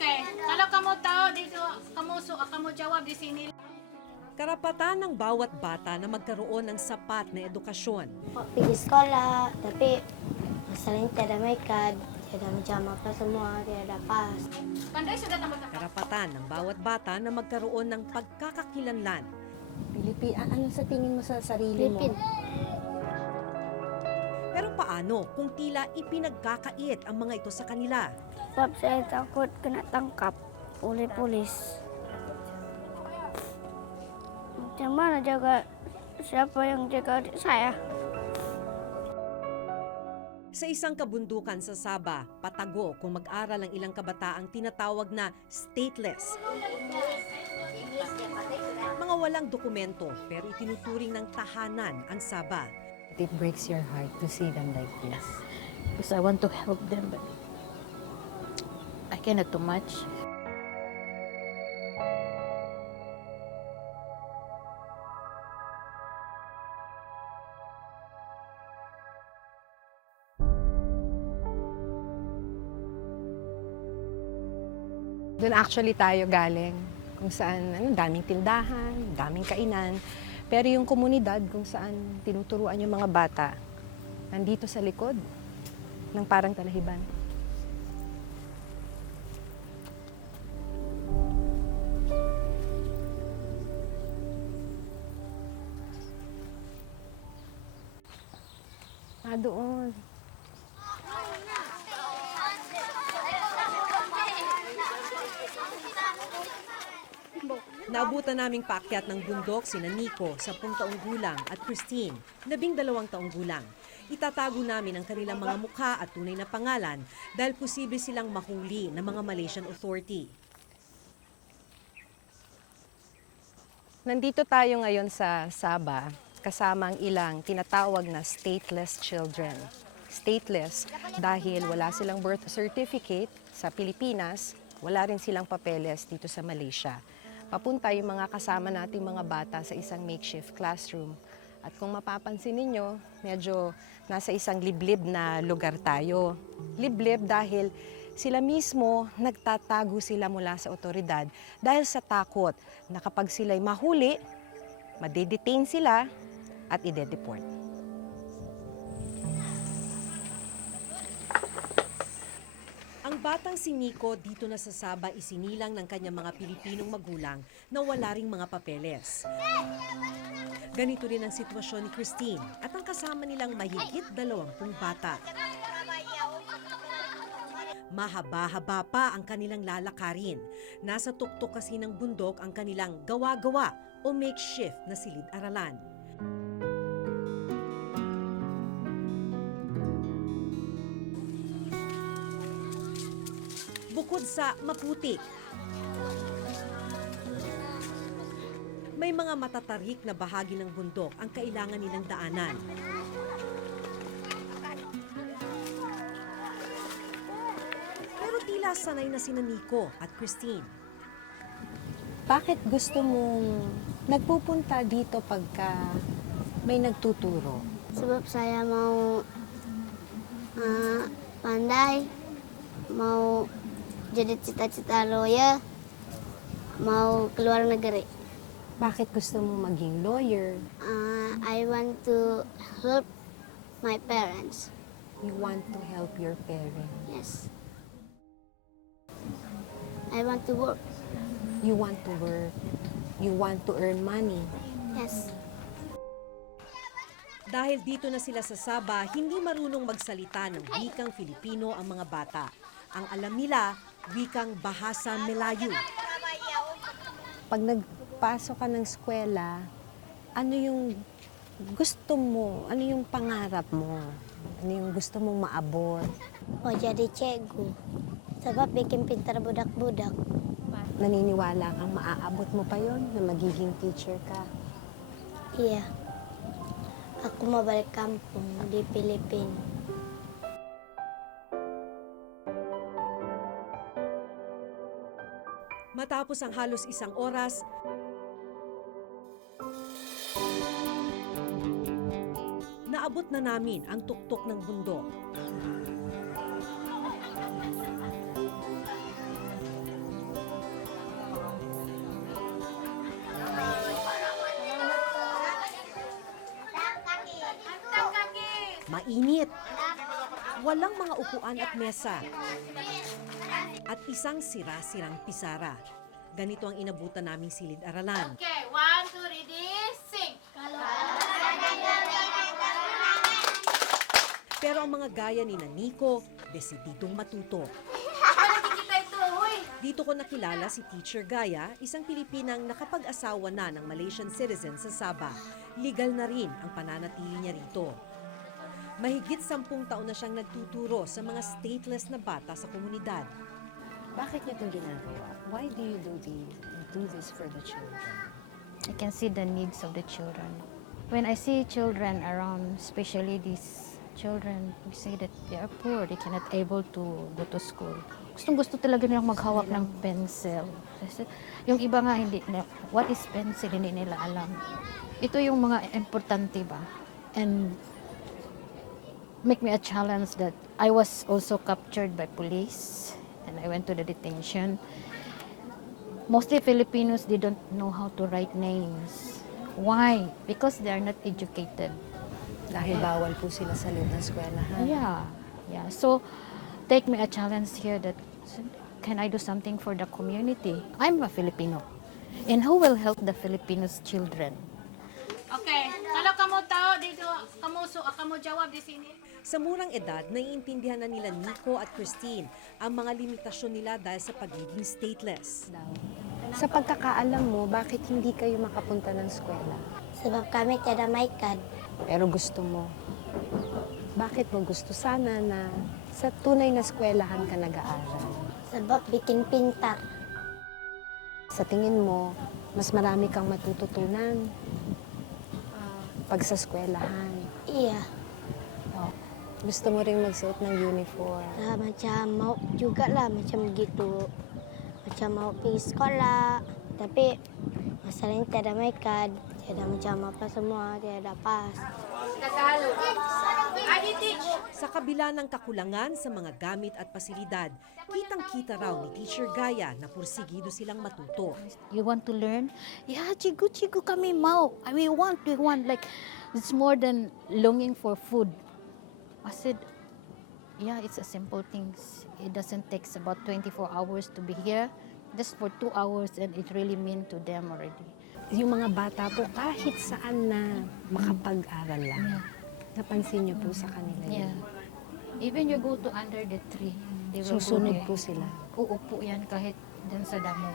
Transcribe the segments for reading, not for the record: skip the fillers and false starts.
Okay. Kalau kamu tahu dito, kamu jawab di sini. Karapatan ng bawat bata na magkaroon ng sapat na edukasyon. Pergi sekolah, tapi masalahnya tiada makeup, tiada menjama apa semua, tiada pas. Pandai sudah tambah. Karapatan ng bawat bata na magkaroon ng pagkakakilanlan. Ano sa tingin mo sa sarili mo? Filipin. Pero paano kung tila ipinagkakait ang mga ito sa kanila? Sebab saya takut kena tangkap oleh polis. Macam mana jaga siapa yang jaga adik saya? Sa isang kabundukan sa Sabah, patago kung mag-aral ang ilang kabataang tinatawag na stateless. Mga walang dokumento pero itinuturing ng tahanan ang Sabah. It breaks your heart to see them like this. Because I want to help them, but I cannot do much. Doon actually tayo galing, kung saan daming tindahan, daming kainan. Pero yung komunidad kung saan tinuturuan yung mga bata, nandito sa likod ng parang talahiban. Doon. Naabutan naming paakyat ng bundok sina Nico, 10 taong gulang, at Christine, 12 taong gulang. Itatago namin ang kanilang mga mukha at tunay na pangalan dahil posible silang mahuli ng mga Malaysian authority. Nandito tayo ngayon sa Sabah, kasama ang ilang tinatawag na stateless children. Stateless dahil wala silang birth certificate sa Pilipinas, wala rin silang papeles dito sa Malaysia. Papunta yung mga kasama nating mga bata sa isang makeshift classroom. At kung mapapansin ninyo, medyo nasa isang liblib na lugar tayo. Liblib dahil sila mismo nagtatago sila mula sa otoridad dahil sa takot na kapag sila'y mahuli, madedetain sila at ide-deport. Ang batang si Nico dito na sa Sabah isinilang ng kanyang mga Pilipinong magulang na wala ring mga papeles. Ganito rin ang sitwasyon ni Christine at ang kasama nilang mahigit 20 bata. Mahaba-haba pa ang kanilang lalakarin. Nasa tuktok kasi ng bundok ang kanilang gawa-gawa o makeshift na silid-aralan. Bukod sa maputik, may mga matatarik na bahagi ng bundok ang kailangan nilang daanan. Pero tila sanay na sina Nico at Christine. Bakit gusto mong nagpupunta dito pagka may nagtuturo? Sebab saya mau pandai, mau jadi cita-cita lawyer, mau keluar negeri. Bakit gusto mong maging lawyer? I want to help my parents. You want to help your parents. Yes. I want to work. You want to work. You want to earn money. Yes. Dahil dito na sila sa Sabah, hindi marunong magsalita ng wikang Filipino ang mga bata. Ang alam nila, wikang Bahasa Melayu. Pag nagpasok ka ng eskwela, ano yung gusto mo? Ano yung pangarap mo? Ano yung gusto mong maabot? Mau jadi cikgu. Sebab bikin pintar budak-budak. Naniniwala kang maaabot mo pa yon na magiging teacher ka? Iya. Aku mau balik kampung di Filipina. Matapos ang halos isang oras, naabot na namin ang tuktok ng bundok. Walang mga upuan at mesa. At isang sira-sirang pisara. Ganito ang inabutan naming silid-aralan. Okay, 1, 2, ready, sing! Pero ang mga gaya ni Nico, desididong matuto. Nakikita ito, huy! Dito ko nakilala si Teacher Gaya, isang Pilipinang nakapag-asawa na ng Malaysian citizen sa Sabah. Legal na rin ang pananatili niya rito. Mahigit 10 taon na siyang nagtuturo sa mga stateless na bata sa komunidad. Bakit niyo itong ginagawa? Why do you do this for the children? I can see the needs of the children. When I see children around, especially these children, we say that they are poor, they cannot able to go to school. Gustong-gusto talaga nilang maghawak ng pencil. Kasi yung iba nga hindi, what is pencil, hindi nila alam. Ito yung mga importante ba? And make me a challenge that I was also captured by police and I went to the detention. Mostly Filipinos, they don't know how to write names. Why? Because they are not educated. Dahil bawal po sila sa loob ng eskwelahan. Yeah. So, take me a challenge here that can I do something for the community? I'm a Filipino. And who will help the Filipinos children? Okay, kalau kamu tahu dito, kamu jawab di sini. Sa murang edad, naiintindihan na nila Nico at Christine ang mga limitasyon nila dahil sa pagiging stateless. Sa pagkakaalam mo, bakit hindi kayo makapunta ng eskwela? Sebab kami tiada may kad. Pero gusto mo. Bakit mo gusto sana na sa tunay na eskwelahan ka nag-aaral? Sebab bikin pintar. Sa tingin mo, mas marami kang matututunan pag sa eskwelahan. Iya. Gusto mo rin magsuot ng uniform. Macam mau juga lah macam gitu. Macam mau pergi sekolah. Tapi masalahnya tiada may kad. Tiada macam apa semua. Tiada pas. Tagalog. Adi teach. Sa kabila ng kakulangan sa mga gamit at pasilidad, kitang-kita raw ni Teacher Gaya na pursigido silang matuto. You want to learn? Yeah, chigu kami mau. We want. Like, it's more than longing for food. I said, yeah, it's a simple things. It doesn't take about 24 hours to be here. Just for 2 hours and it really mean to them already. Yung mga bata po, kahit saan na makapag-aral lang. Yeah. Napansin niyo po sa kanila Yeah. yun. Even you go to under the tree, they will Susunod go po there. sila. Uupo yan kahit dyan sa damo.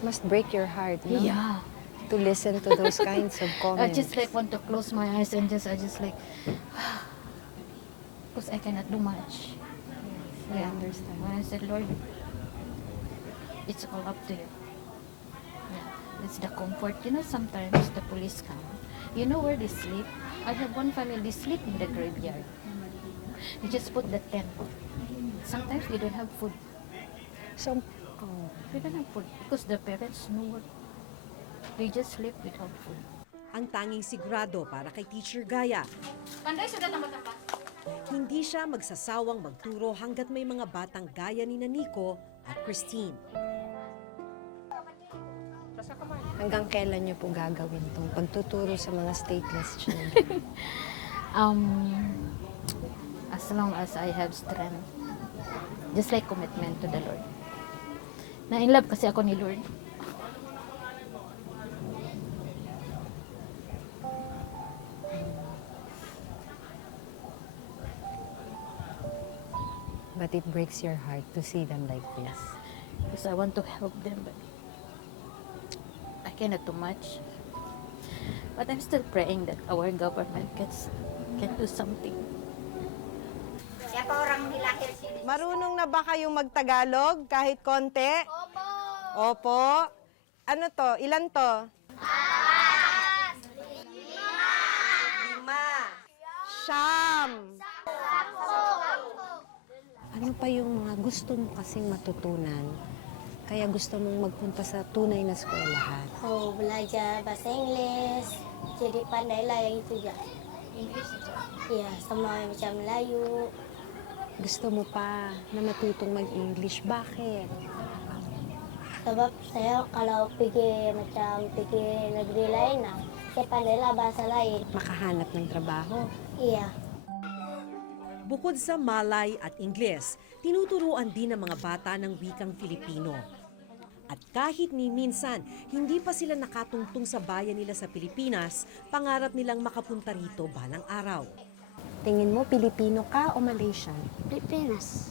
Must break your heart, no? Yeah. To listen to those kinds of I comments. just like want to close my eyes and I just like, because I cannot do much. I understand. I said, Lord, it's all up to you. Yeah. It's the comfort. You know, sometimes the police come. You know where they sleep? I have one family, they sleep in the graveyard. You just put the tent. Sometimes they don't have food. So, They don't have food because the parents know what. They just sleep without food. Ang tanging sigurado para kay Teacher Gaya, Panday sudah tambah-tambah. hindi siya magsasawang magturo hanggat may mga batang gaya ni Nico at Christine. hanggang kailan niyo po gagawin itong pagtuturo sa mga stateless children? As long as I have strength. Just like commitment to the Lord. Na in love kasi ako ni Lord. But it breaks your heart to see them like this. Because I want to help them, but I cannot do much. But I'm still praying that our government can do something. Marunong na ba kayong magtagalog kahit konti? Opo. Opo. Ano to? Ilan to? 5. 5. Siyam. Ano pa yung mga gusto mo kasing matutunan? Kaya gusto mong magpunta sa tunay na eskwelahan? Oh, belajar bahasa Inggeris. Jadi pandailah yang itu je. Iya, sama macam Melayu. Gusto mo pa na matutong mag-English. Bakit? Sebab saya kalau pergi negeri lain lah, saya pandailah bahasa lain. Makahanap ng trabaho. Iya. Bukod sa Malay at Ingles, tinuturuan din ng mga bata ng wikang Filipino. At kahit ni minsan, hindi pa sila nakatungtong sa bayan nila sa Pilipinas, pangarap nilang makapunta rito balang araw. Tingin mo, Pilipino ka o Malaysian? Pilipinas.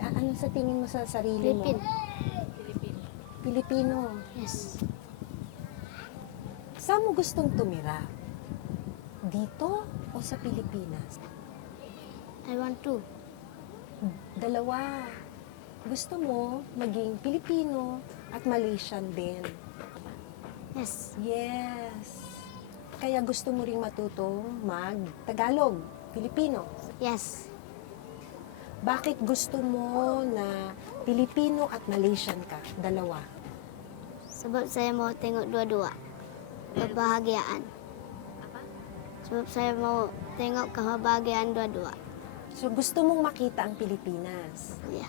Ano sa tingin mo sa sarili mo? Pilipino. Yes. Saan mo gustong tumira? Dito o sa Pilipinas? I want to. Dalawa. Gusto mo maging Pilipino at Malaysian din. Yes. Yes. Kaya gusto mo ring matutong mag-Tagalog, Filipino. Yes. Bakit gusto mo na Pilipino at Malaysian ka? Dalawa. Sebab saya mau tengok dua-dua. Kebahagiaan. Sebab saya mau tengok kebahagiaan dua-dua. So gusto mong makita ang Pilipinas. Ya.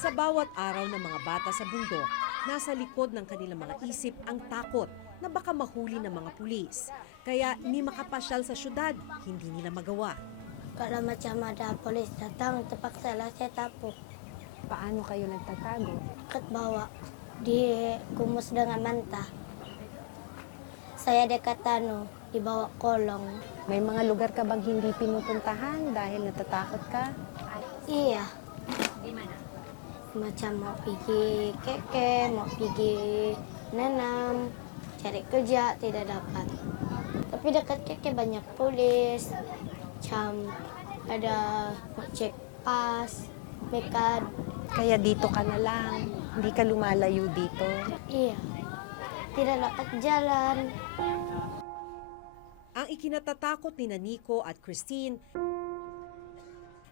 Sa bawat araw ng mga bata sa bundok, nasa likod ng kanilang mga isip ang takot na baka mahuli ng mga pulis. Kaya ni makapasyal sa syudad, hindi nila magawa. Kalau macam ada polis datang, terpaksa lah saya tapu. Paano kayo nagtatago? Dekat bawah, dikumus dengan mantah. Saya dekat dibawa kolong. May mga lugar ka bang hindi pinupuntahan dahil natatakot ka? Iya. Macam mau pergi keke, mau pergi nanam, cari kerja tidak dapat. Tapi dekat keke banyak polis, macam ada mau cek pas, mekad. Kaya dito ka na lang. Hindi ka lumalayo dito. Iya, tidak dapat jalan. Ang ikinatatakot ni Nico at Christine,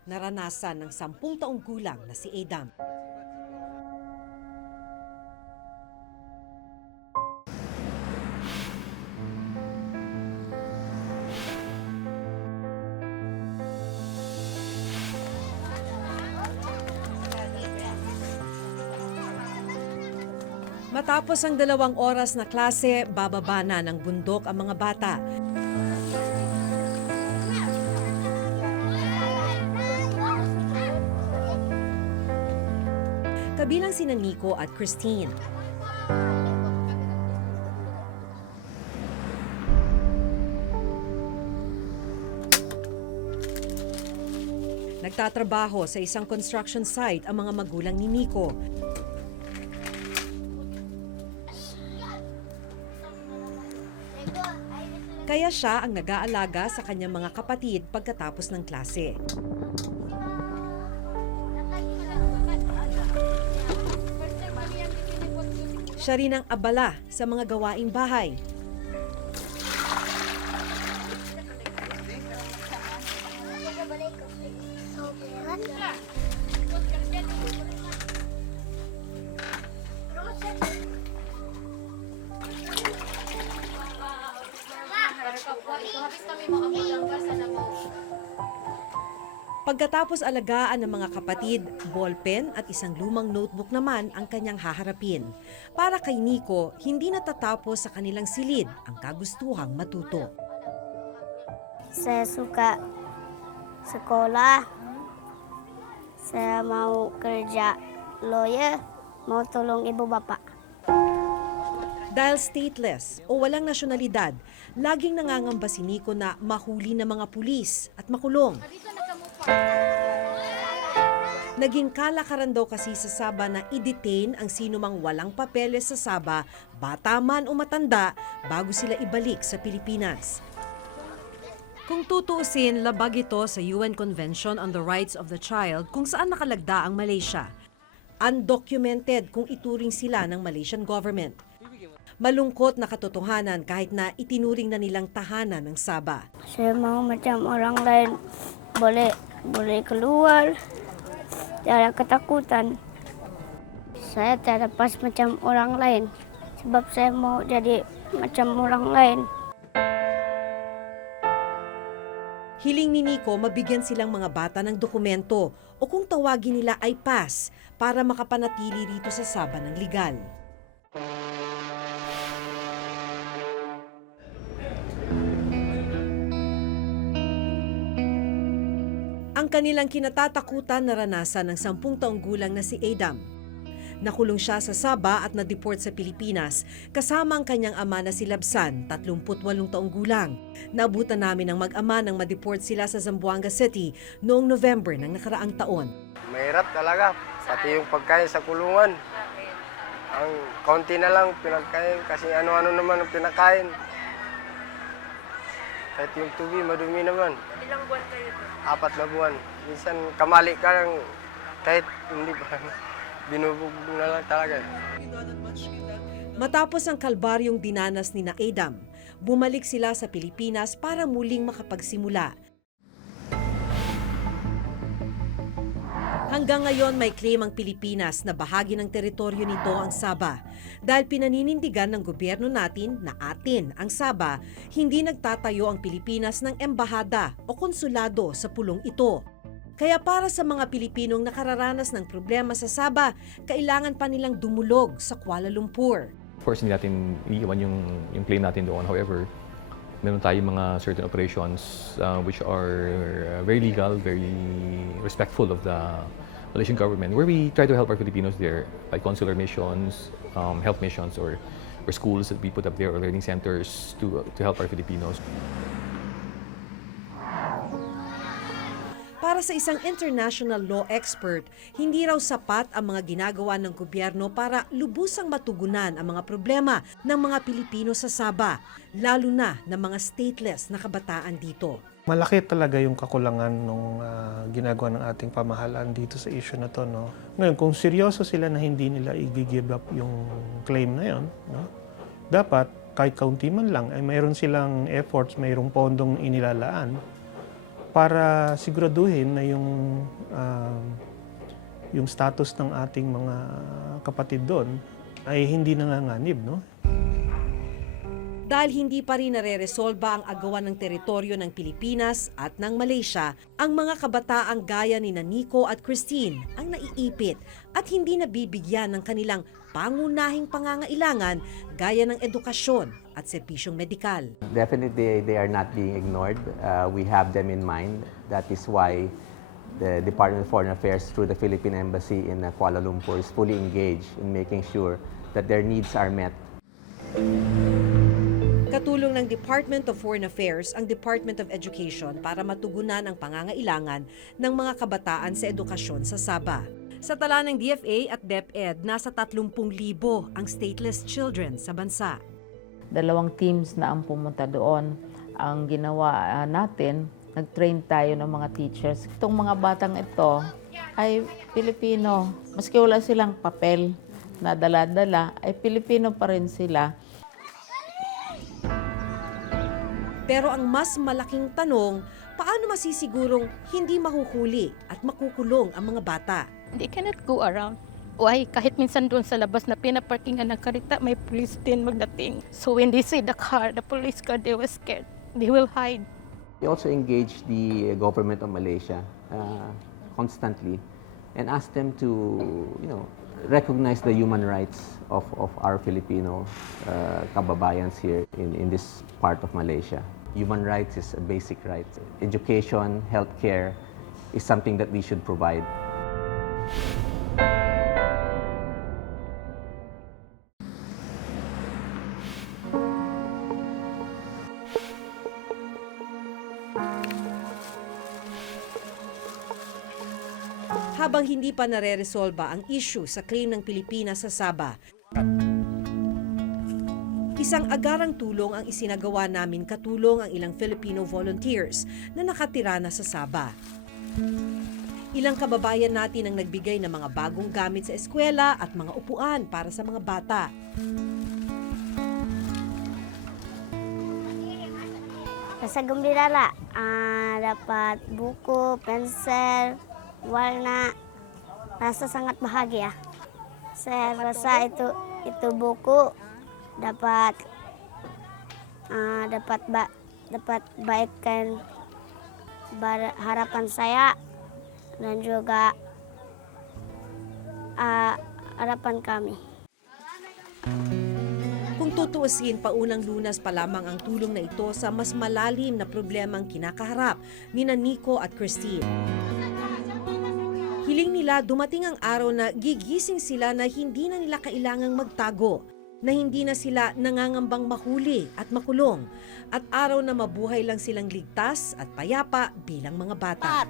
naranasan ng 10 taong gulang na si Adam. Matapos ang 2 oras na klase, bababa na ng bundok ang mga bata. Kabilang sina Nico at Christine. Nagtatrabaho sa isang construction site ang mga magulang ni Nico. Kaya siya ang nag-aalaga sa kanyang mga kapatid pagkatapos ng klase. Siya rin ang abala sa mga gawaing bahay. Pagkatapos alagaan ng mga kapatid, ballpen at isang lumang notebook naman ang kanyang haharapin. Para kay Nico, hindi natatapos sa kanilang silid ang kagustuhang matuto. Saya suka sekolah. Saya mau kerja lawyer, mau tolong ibu bapak. Dahil stateless o walang nasyonalidad, laging nangangamba si Nico na mahuli ng mga pulis at makulong. Naging kalakaran daw kasi sa Sabah na i-detain ang sinumang walang papeles sa Sabah, bata man o matanda, bago sila ibalik sa Pilipinas. Kung tutuusin, labag ito sa UN Convention on the Rights of the Child kung saan nakalagda ang Malaysia. Undocumented kung ituring sila ng Malaysian government. Malungkot na katotohanan kahit na itinuring na nilang tahanan ng Sabah. Saya mau macam orang lain, boleh keluar, tiada ketakutan. Saya tiada pas macam orang lain, sebab saya mau jadi macam orang lain. Hiling ni Nico mabigyan silang mga bata ng dokumento o kung tawagin nila ay pass para makapanatili rito sa Sabah ng legal. Ang kanilang kinatatakutan naranasan ng 10 taong gulang na si Adam. Nakulong siya sa Sabah at na-deport sa Pilipinas kasama ang kanyang ama na si Labsan, 38 taong gulang. Naabutan namin ang mag-ama nang ma-deport sila sa Zamboanga City noong November ng nakaraang taon. Mahirap talaga, pati yung pagkain sa kulungan. Ang konti na lang pinagkain kasi ano-ano naman ang pinakain. Kahit yung tubig, madumi naman. Ilang buwan kayo doon? 4 na buwan. Minsan kamali ka lang, kahit hindi pa. Binubugbog na lang talaga. Matapos ang kalbaryong dinanas ni na Adam, bumalik sila sa Pilipinas para muling makapagsimula. Hanggang ngayon may claim ang Pilipinas na bahagi ng teritoryo nito ang Sabah. Dahil pinaninindigan ng gobyerno natin na atin ang Sabah, hindi nagtatayo ang Pilipinas ng embahada o konsulado sa pulong ito. Kaya para sa mga Pilipinong nakararanas ng problema sa Sabah, kailangan pa nilang dumulog sa Kuala Lumpur. Of course, hindi natin iiwan yung claim natin doon. However, meron tayong mga certain operations which are very legal, very respectful of the Malaysian government, where we try to help our Filipinos there by consular missions, health missions, or schools that we put up there, or learning centers to help our Filipinos. Para sa isang international law expert, hindi raw sapat ang mga ginagawa ng gobyerno para lubusang matugunan ang mga problema ng mga Pilipino sa Sabah, lalo na ng mga stateless na kabataan dito. Malaki talaga yung kakulangan ng ginagawa ng ating pamahalaan dito sa issue na to. No? Ngayon, kung seryoso sila na hindi nila i-give up yung claim na yon, no? Dapat kahit kaunti man lang, ay mayroon silang efforts, mayroong pondong inilalaan para siguraduhin na yung status ng ating mga kapatid doon ay hindi nanganganib, no? Dahil hindi pa rin nare-resolba ang agawan ng teritoryo ng Pilipinas at ng Malaysia, ang mga kabataang gaya ni Nico at Christine ang naiipit at hindi nabibigyan ng kanilang pangunahing pangangailangan gaya ng edukasyon at serbisyong medikal. Definitely, they are not being ignored. We have them in mind. That is why the Department of Foreign Affairs through the Philippine Embassy in Kuala Lumpur is fully engaged in making sure that their needs are met. Katulong ng Department of Foreign Affairs ang Department of Education para matugunan ang pangangailangan ng mga kabataan sa edukasyon sa Sabah. Sa tala ng DFA at DepEd, nasa 30,000 ang stateless children sa bansa. 2 teams na ang pumunta doon. Ang ginawa natin, nag-train tayo ng mga teachers. Itong mga batang ito ay Pilipino. Maski wala silang papel na dala-dala, ay Pilipino pa rin sila. Pero ang mas malaking tanong, paano masisigurong hindi mahuhuli at makukulong ang mga bata? They cannot go around. Why? Kahit minsan doon sa labas na pinaparkingan ng karita, may police din magdating. So when they see the car, the police car, they were scared. They will hide. We also engage the government of Malaysia constantly and ask them to, recognize the human rights of our Filipino kababayans here in this part of Malaysia. Human rights is a basic right. Education, healthcare is something that we should provide. Habang hindi pa nare-resolba ang issue sa claim ng Pilipinas sa Sabah, isang agarang tulong ang isinagawa namin katulong ang ilang Filipino volunteers na nakatira na sa Sabah. Ilang kababayan natin ang nagbigay ng mga bagong gamit sa eskwela at mga upuan para sa mga bata. Sa Gumbirala, dapat buku, pensel, warna. Rasa sangat bahagia. Saya rasa itu buku dapat baikkan harapan saya dan juga harapan kami. Kung tutuusin, paunang lunas pa lamang ang tulong na ito sa mas malalim na problemang kinakaharap ni Nico at Christine. Hiling nila dumating ang araw na gigising sila na hindi na nila kailangang magtago, na hindi na sila nangangambang mahuli at makulong, at araw na mabuhay lang silang ligtas at payapa bilang mga bata.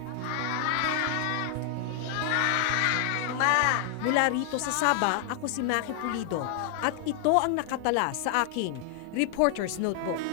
Mula rito sa Sabah, ako si Maki Pulido at ito ang nakatala sa aking Reporter's Notebook.